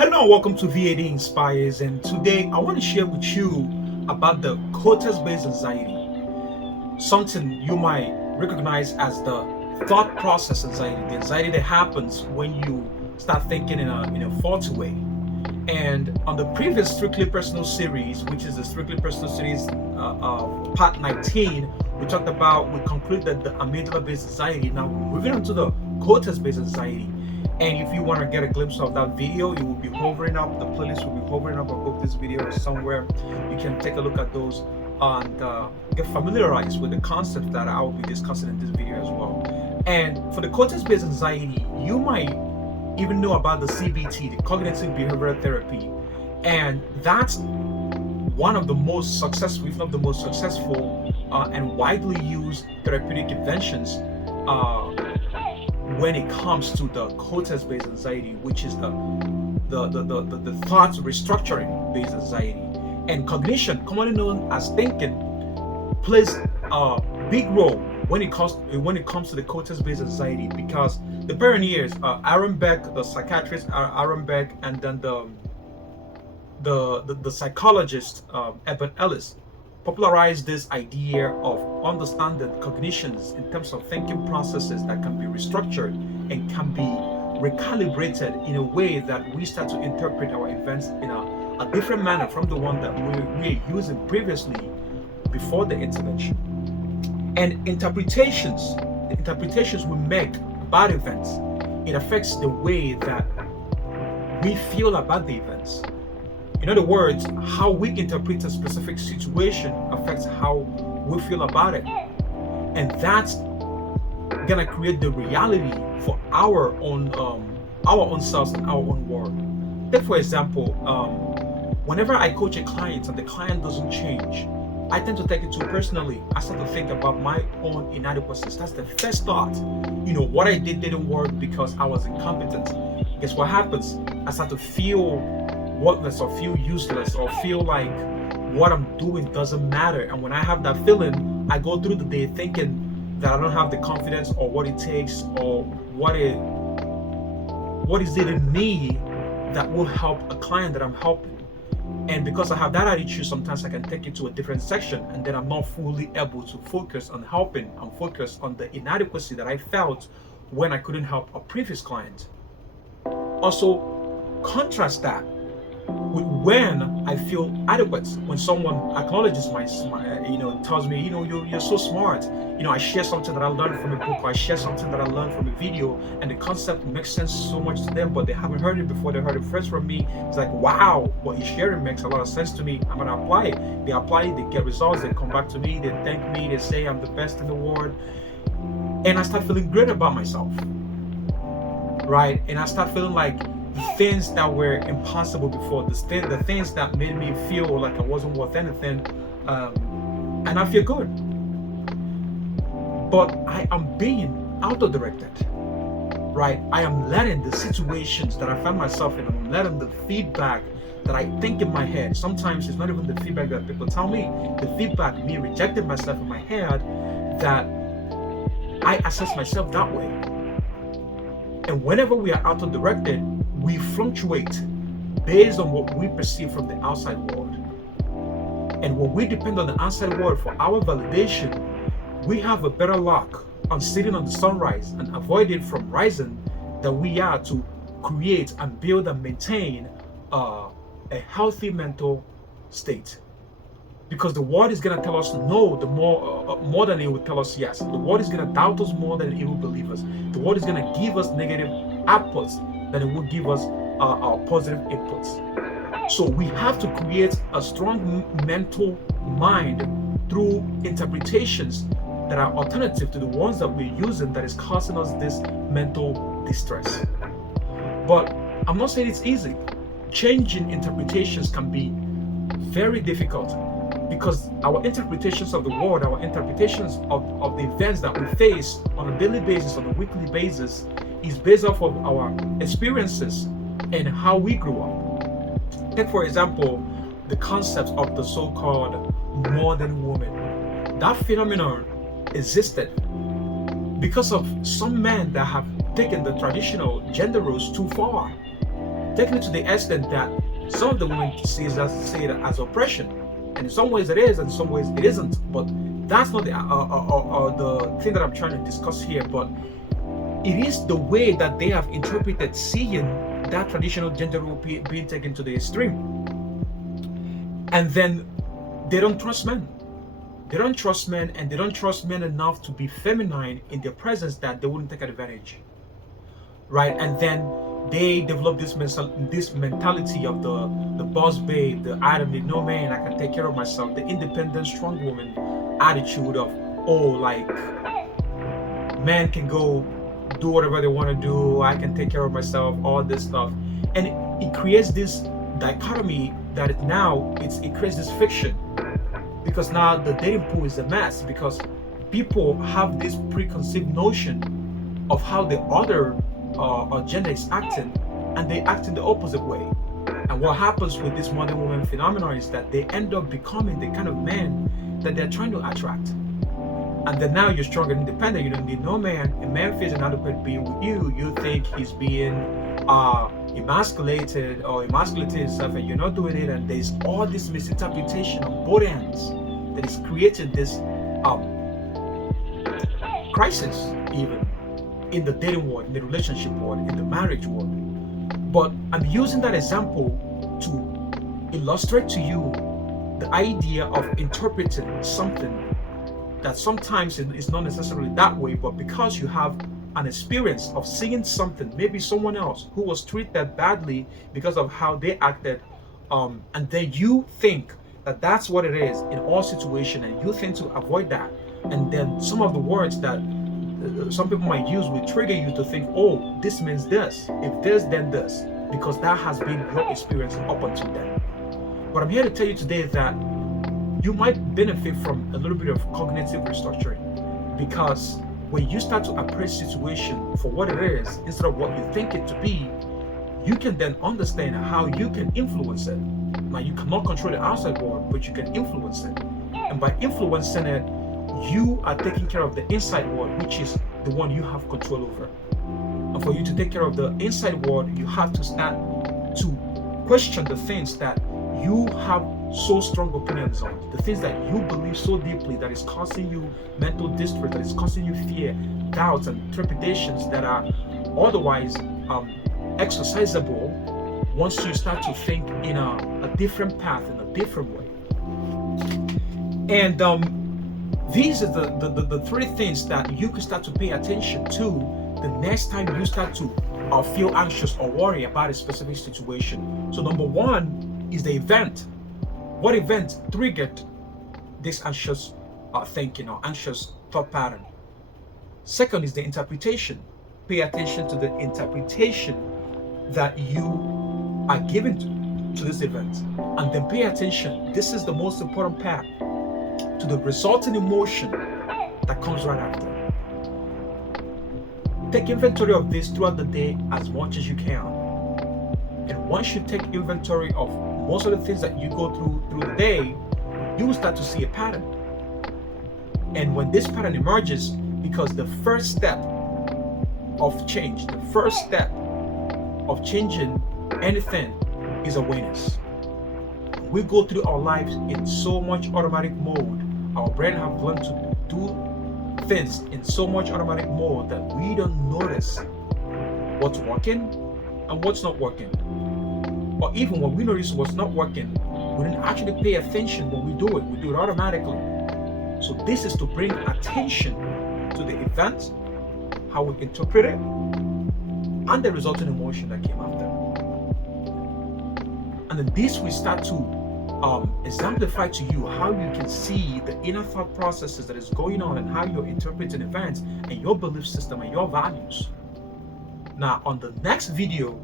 Hello and welcome to Veddiinspires, and today I want to share with you about the cortex-based anxiety, something you might recognize as the thought process anxiety, the anxiety that happens when you start thinking in a faulty way. And on the previous Strictly Personal series, which is the Strictly Personal series part 19, we concluded the amygdala-based anxiety. Now we're moving on to the cortex-based anxiety. And if you want to get a glimpse of that video, it will be hovering up. The playlist will be hovering up above this video somewhere. You can take a look at those and get familiarized with the concepts that I will be discussing in this video as well. And for the cortex-based anxiety, you might even know about the CBT, the cognitive behavioral therapy. And that's one of the most successful, if not the most successful and widely used therapeutic inventions when it comes to the cortex-based anxiety, which is the thought restructuring based anxiety. And cognition, commonly known as thinking, plays a big role when it comes to the cortex-based anxiety, because the pioneers, Aaron Beck, the psychiatrist Aaron Beck, and then the psychologist Albert Ellis, popularized this idea of understanding cognitions in terms of thinking processes that can be restructured and can be recalibrated in a way that we start to interpret our events in a different manner from the one that we were using previously before the intervention. And the interpretations we make about events, it affects the way that we feel about the events. In other words, how we interpret a specific situation affects how we feel about it. And that's gonna create the reality for our own selves and our own world. Take for example, whenever I coach a client and the client doesn't change, I tend to take it too personally. I start to think about my own inadequacies. That's the first thought. What I did didn't work because I was incompetent. Guess what happens? I start to feel worthless or feel useless or feel like what I'm doing doesn't matter. And when I have that feeling, I go through the day thinking that I don't have the confidence or what it takes or what is it in me that will help a client that I'm helping. And because I have that attitude, sometimes I can take it to a different section, and then I'm not fully able to focus on helping. I'm focused on the inadequacy that I felt when I couldn't help a previous client. Also, contrast that with when I feel adequate, when someone acknowledges tells me, you're so smart. I share something that I learned from a book, or I share something that I learned from a video, and the concept makes sense so much to them, but they haven't heard it before. They heard it first from me. It's like, wow, what you're sharing makes a lot of sense to me. I'm gonna apply it. They apply it, they get results, they come back to me, they thank me, they say I'm the best in the world, and I start feeling great about myself, right? And I start feeling like the things that were impossible before, the things that made me feel like I wasn't worth anything, and I feel good. But I am being auto-directed, right? I am letting the situations that I find myself in, I'm letting the feedback that I think in my head. Sometimes it's not even the feedback that people tell me, the feedback, me rejecting myself in my head, that I assess myself that way. And whenever we are auto-directed, we fluctuate based on what we perceive from the outside world. And when we depend on the outside world for our validation, we have a better luck on sitting on the sunrise and avoiding from rising than we are to create and build and maintain a healthy mental state. Because the world is going to tell us no more than it will tell us yes. The world is going to doubt us more than it will believe us. The world is going to give us negative outputs than it will give us our positive inputs. So we have to create a strong mental mind through interpretations that are alternative to the ones that we're using that is causing us this mental distress. But I'm not saying it's easy. Changing interpretations can be very difficult, because our interpretations of the world, our interpretations of the events that we face on a daily basis, on a weekly basis, is based off of our experiences and how we grew up. Take for example, the concept of the so-called modern woman. That phenomenon existed because of some men that have taken the traditional gender roles too far. taking it to the extent that some of the women see it as oppression, and in some ways it is, and in some ways it isn't. But that's not the thing that I'm trying to discuss here. But it is the way that they have interpreted seeing that traditional gender role being taken to the extreme, and then they don't trust men. They don't trust men, and they don't trust men enough to be feminine in their presence that they wouldn't take advantage, right? And then they develop this mentality of the boss babe, the I don't need no man, I can take care of myself, the independent, strong woman attitude of, oh, like, men can go do whatever they want to do, I can take care of myself, all this stuff. And it creates this dichotomy that it creates this fiction, because now the dating pool is a mess, because people have this preconceived notion of how the other gender is acting, and they act in the opposite way. And what happens with this modern woman phenomenon is that they end up becoming the kind of men that they're trying to attract. And then now you're strong and independent, you don't need no man. A man feels inadequate being with you, you think he's being emasculated or emasculating himself, and you're not doing it, and there's all this misinterpretation on both ends that is creating this crisis, even in the dating world, in the relationship world, in the marriage world. But I'm using that example to illustrate to you the idea of interpreting something that sometimes is not necessarily that way, but because you have an experience of seeing something, maybe someone else who was treated badly because of how they acted, and then you think that that's what it is in all situations, and you think to avoid that, and then some of the words that some people might use will trigger you to think, oh, this means this, if this then this, because that has been your experience up until then. But I'm here to tell you today that you might benefit from a little bit of cognitive restructuring, because when you start to appraise situation for what it is instead of what you think it to be, you can then understand how you can influence it. Now, you cannot control the outside world, but you can influence it. And by influencing it, you are taking care of the inside world, which is the one you have control over. And for you to take care of the inside world, you have to start to question the things that you have so strong opinions on, the things that you believe so deeply that is causing you mental distress, that is causing you fear, doubts, and trepidations that are otherwise exercisable once you start to think in a different path, in a different way. And these are the three things that you can start to pay attention to the next time you start to feel anxious or worry about a specific situation. So number one is the event. What event triggered this anxious thinking or anxious thought pattern? Second is the interpretation. Pay attention to the interpretation that you are given to this event. And then pay attention, this is the most important part, to the resulting emotion that comes right after. Take inventory of this throughout the day as much as you can. And once you take inventory of most of the things that you go through the day, you will start to see a pattern. And when this pattern emerges, because the first step of change, the first step of changing anything is awareness. We go through our lives in so much automatic mode. Our brain have learned to do things in so much automatic mode that we don't notice what's working and what's not working. Or even when we notice what's not working, we didn't actually pay attention when we do it. We do it automatically. So this is to bring attention to the event, how we interpret it, and the resulting emotion that came after. And then this will start to exemplify to you how you can see the inner thought processes that is going on and how you're interpreting events and your belief system and your values. Now, on the next video,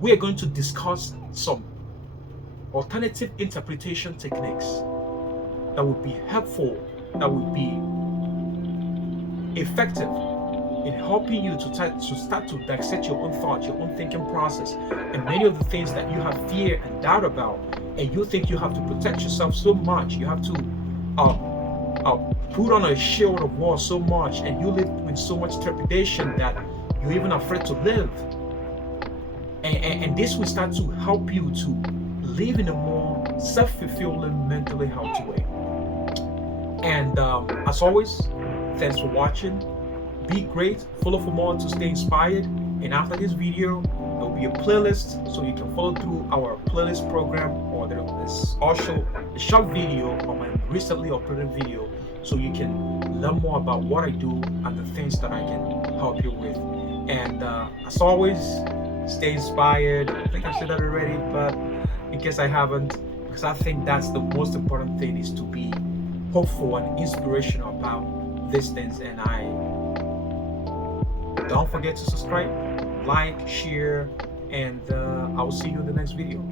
we are going to discuss some alternative interpretation techniques that would be helpful, that would be effective in helping you to start to dissect your own thoughts, your own thinking process, and many of the things that you have fear and doubt about, and you think you have to protect yourself so much, you have to put on a shield of war so much, and you live with so much trepidation that you're even afraid to live. And this will start to help you to live in a more self-fulfilling, mentally healthy way. And as always, thanks for watching. Be great. Follow for more to stay inspired. And after this video, there will be a playlist, so you can follow through our playlist program, or there is also a short video on my recently uploaded video, so you can learn more about what I do and the things that I can help you with. And as always, stay inspired. I think I said that already, but in case I haven't, because I think that's the most important thing, is to be hopeful and inspirational about these things. And I don't forget to subscribe, like, share, and I will see you in the next video.